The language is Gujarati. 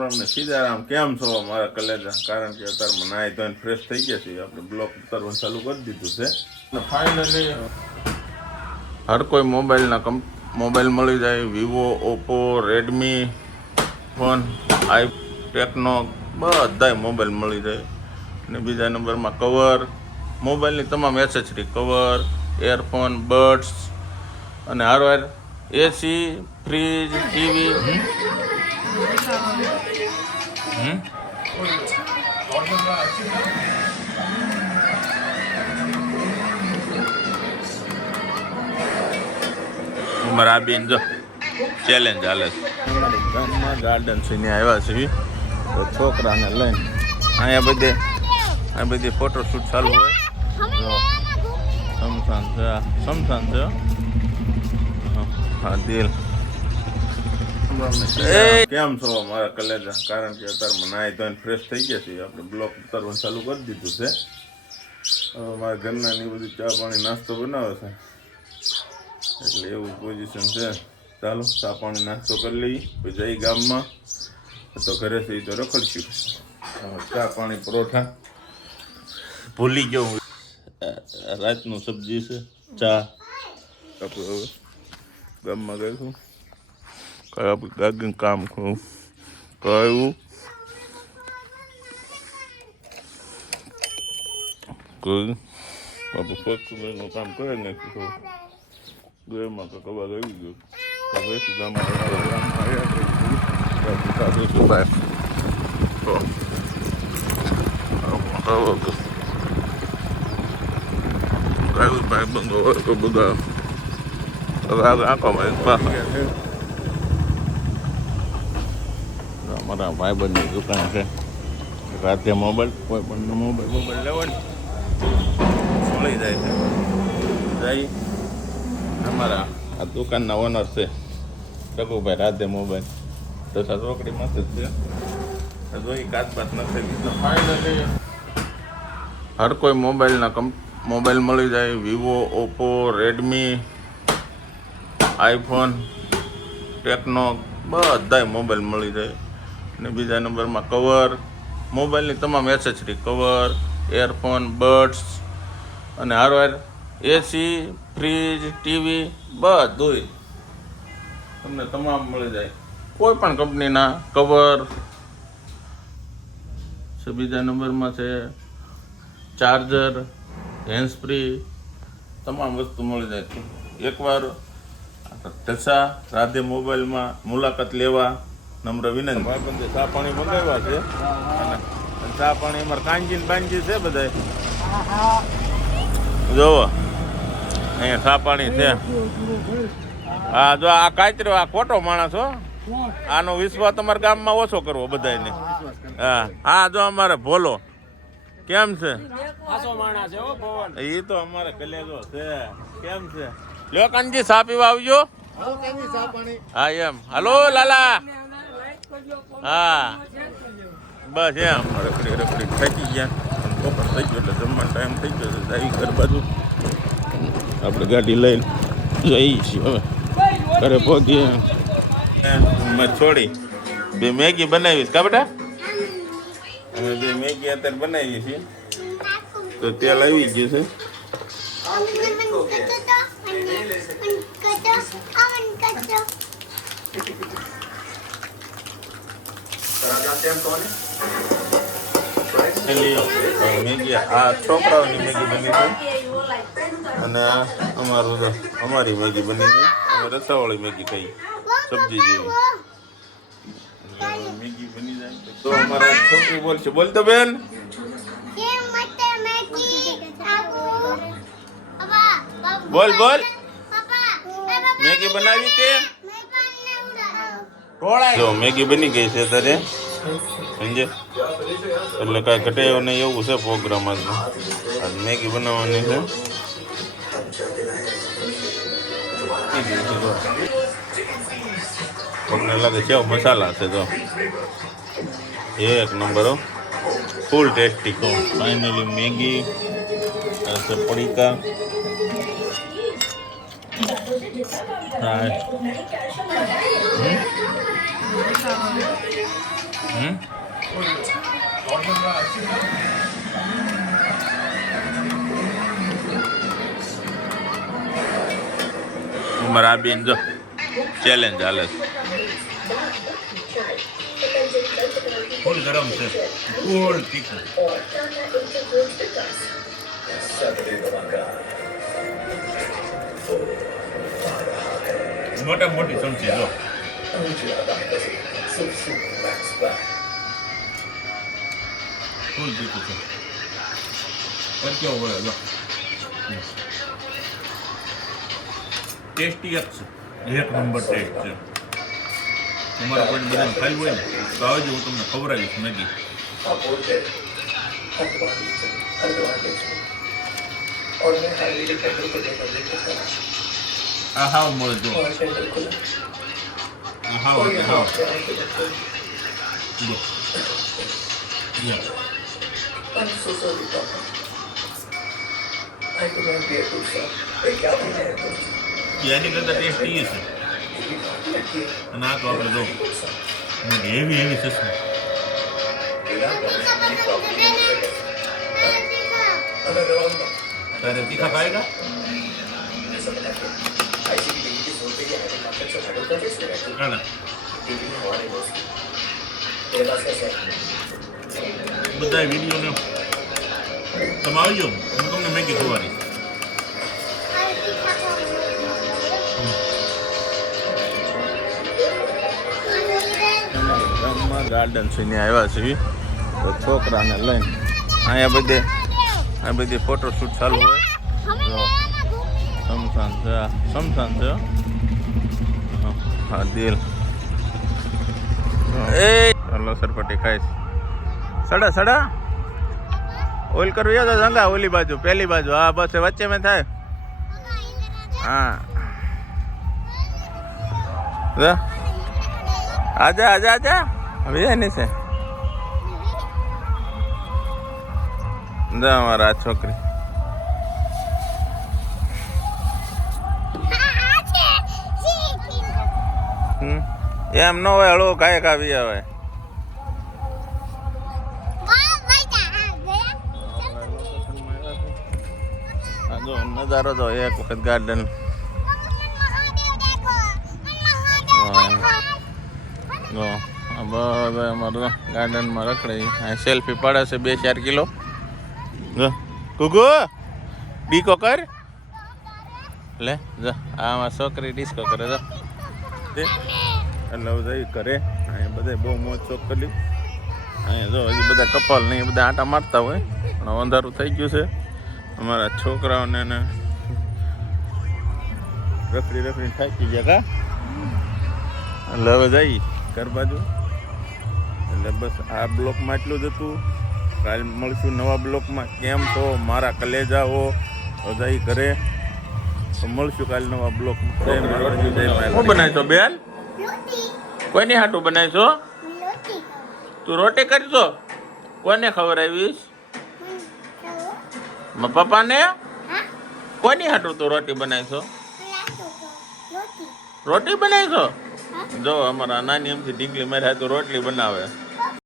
રામ ને સીતારામ. કેમ છો મારા કલેજા? કારણ કે અત્યારમાં નાહી ધોઈને ફ્રેશ થઈ ગયા છીએ. આપણે બ્લોક ઉતારવાનું ચાલુ કરી દીધું છે અને ફાઇનલી હર કોઈ મોબાઈલ મળી જાય. Vivo, Oppo, Redmi phone, techno બધાય મોબાઈલ મળી જાય. અને બીજા નંબરમાં કવર, મોબાઈલની તમામ એસેસરી, કવર, એરફોન, બડ્સ અને હારવાર એસી, ફ્રીજ, ટીવી. મારા બેન જો ચેલેન્જ હાલે છે. ગામમાં ગાર્ડન છે ત્યાં આવ્યા છે તો છોકરાને લઈને અહીંયા બધી ફોટોશૂટ ચાલુ હોય. સમસાન છે હા દિલ. કેમ છો મારા કલેજા? કારણ કે અત્યારમાં નાહી ધોઈને ફ્રેશ થઈ ગયા છીએ. આપણે બ્લોક ઉતારવાનું ચાલુ કરી દીધું છે. હવે મારા ઘરના ની બધી ચા પાણી નાસ્તો બનાવે છે એટલે એવું પોઝિશન છે. ચાલો ચા પાણી નાસ્તો કરી લઈએ પછી જઈ ગામમાં. તો ઘરેથી તો રખડશું. ચા પાણી પરોઠા ભૂલી ગયો હું. રાતનું સબ્જી છે, ચા. આપણે હવે ગામમાં ગઈશું ગાગન કામ કહું કહ્યું બાપુ ફોટનું કામ કરે નાખ્યું. ઘરમાં તો કબાદ આવી ગયો. હવે શું ગામમાં ભાઈ બંધો હોય તો બધા આંખોમાં અમારા ભાઈબંધની દુકાન છે. રાતે મોબાઈલ કોઈ પણ મોબાઈલ લેવો ને મળી જાય છે. જઈ અમારા આ દુકાનના ઓનર છે રઘુભાઈ. રાતે મોબાઈલ તથા રોકડીમાં જ છે. જોઈ કાચપાત નથી. ફાઇનલી હર કોઈ મોબાઈલ મળી જાય. Vivo, Oppo, Redmi, iPhone, techno બધાય મોબાઈલ મળી જાય. અને બીજા નંબરમાં કવર, મોબાઈલની તમામ એસેસરી, કવર, એરફોન, બડ્સ અને હારવાર એસી, ફ્રીજ, ટીવી બધુંય તમને તમામ મળી જાય. કોઈ પણ કંપનીના કવર છે. બીજા નંબરમાં છે ચાર્જર, હેન્ડ ફ્રી તમામ વસ્તુ મળી જાય. એકવાર ઢસા રાધે મોબાઈલમાં મુલાકાત લેવા નમ્ર વિનંતી. ભાઈબંધે ચા પાણી મંગાવ્યા છે અને ચા પાણી અમારે કાંજી ને બાંજી છે બધા. જોવો અહીંયા ચા પાણી છે. હા જો આ કાચરો આ ખોટો માણસ હો. આનો વિશ્વાસ તમારા ગામમાં ઓછો કરવો બધાને. હા જો અમારે ભોલો કેમ છે? એ તો અમારે કલેજો છે. કેમ છે? લ્યો કાનજી ચા પીવા આવજો. હા એમ. હાલો લાલા. હા બસ એમ રખડી થાકી ગયા. બપોર થઈ ગયો એટલે જમવાનો ટાઈમ થઈ ગયો છે. જઈ ઘર બાજુ આપણે ગાડી લઈને જઈએ છીએ. હવે ઘરે પહોંચીએ છોડી બે મેગી બનાવીશ કા બેટા. અમે બે મેગી અત્યારે બનાવીએ છીએ તો તેલ આવી ગયું છે. મેગી આ છોકરાઓની મેગી બની છે અને અમારી મેગી બની છે. અમે રસાવાળી મેગી ખાઈ સબ્જી જેવી મેગી બની જાય તો અમારા છોકરી બોલશે. બોલ તો બેન. બોલ મેગી બનાવી તે જો મેગી બની ગઈ છે અત્યારે સમજે. એટલે કાંઈ ઘટે એવું નહીં એવું છે પ્રોગ્રામ આજનો. આજ મેગી બનાવવાની છે. પગને લાગે કેવો મસાલા છે તો એક નંબર ફૂલ ટેસ્ટી. તો ફાઇનલી મેગી પડીકા મારા આ બેન જો ચેલેન્જ હાલે છે. ફૂલ ગરમ છે, ફૂલ તીખું. મોટા મોટી ચમચી જો. ફૂલ તીખું છે. પચ્યો વળે જો. ટેસ્ટી જ છે, એક નંબર ટેસ્ટ છે. તમારે કોઈ બધાને ખાવી હોય ને તો આવજો, હું તમને ખવડાવીશ મેગી. આ હાવ મળજો, આ હાવ એટલે હાવ. એની કરતા ટેસ્ટ એ છે. અને આ તો આપણે જો હેવી હેવી સસ્તું. તારે તીખા ખાएगा? બધા વિડીયોને તમે આવજો, હું તમને મેગી ખવાડીશ. ગાર્ડન છે ત્યાં આવ્યા છીએ તો છોકરાને લઈને અહીંયા બધી ફોટોશૂટ ચાલુ હોય. સમસાન છે. હા દિલ એ લસરપટ્ટી ખાઈશ. સડા ઓઇલ કરવું યાદ જંગા ઓલી બાજુ પેલી બાજુ. હા બસ વચ્ચે મેં થાય. હા આજા હવે એની છે અમારા છોકરી. એમ ન હોય, હળવો કાંઈ કાવી આવે. જો નજારો તો એક વખત ગાર્ડન. બધા અમારું ગાર્ડનમાં રખડે. સેલ્ફી પડે છે 2-4 કિલો. કુકુ ડીકો કર લે જા. આમાં છોકરી ડિસ્કો કરે જા. એટલે જઈ કરે. અહીંયા બધા બહુ મોજ શોખ કરી. અહીંયા જો હજી બધા કપલ ને બધા આંટા મારતા હોય, પણ અંધારું થઈ ગયું છે. અમારા છોકરાઓને રખડી થાકી ગયા કા. એટલે હવે જઈ ઘર બાજુ. એટલે બસ આ બ્લોકમાં એટલું જ હતું. કાલ મળશું નવા બ્લોકમાં. કેમ છો મારા કલેજાઓ? જઈ ઘરે તો મળશું કાલ નવા બ્લોકમાં. શું બનાવીશો બેન? કોઈની હાટું બનાવીશો? તું રોટી કરશો? કોને ખવડાવીશ? પપ્પાને? કોની હાટું તું રોટી બનાવીશો? રોટી બનાવીશો? જો અમારા નાની એમથી ઢીંગલી મારી હાથું રોટલી બનાવે.